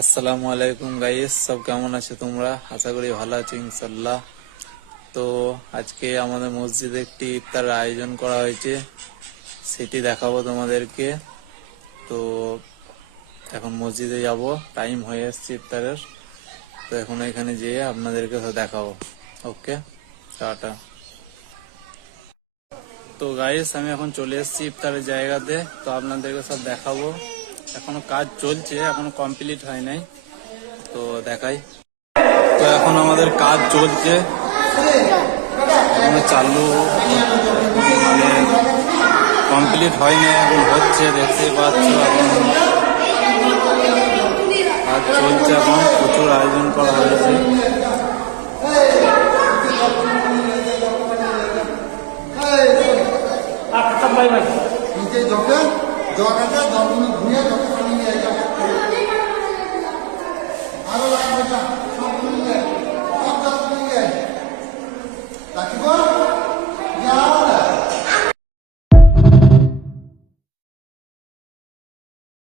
আসসালামু আলাইকুম গাইস, সব কেমন আছো তোমরা? আশা করি ভালো আছো ইনশাল্লাহ। তো আজকে আমাদের মসজিদে একটি ইফতার আয়োজন করা হয়েছে, সেটি দেখাবো তোমাদেরকে। তো এখন মসজিদে যাব, টাইম হয়ে এসছে ইফতারের। তো এখন এখানে যেয়ে আপনাদেরকে সব দেখাবো। ওকে, টাটা। তো গাইস, আমি এখন চলে এসেছি ইফতারের জায়গাতে। তো আপনাদেরকে সব দেখাবো। এখনো কাজ চলছে, এখনো কমপ্লিট হয় নাই। তো দেখাই। তো এখন আমাদের কাজ চলছে, এখনো চালু, মানে কমপ্লিট হয়নি, এখন হচ্ছে, দেখতে পাচ্ছ। এখন কাজ চলছে, এখন প্রচুর আয়োজন করা হয়েছে। রাখিব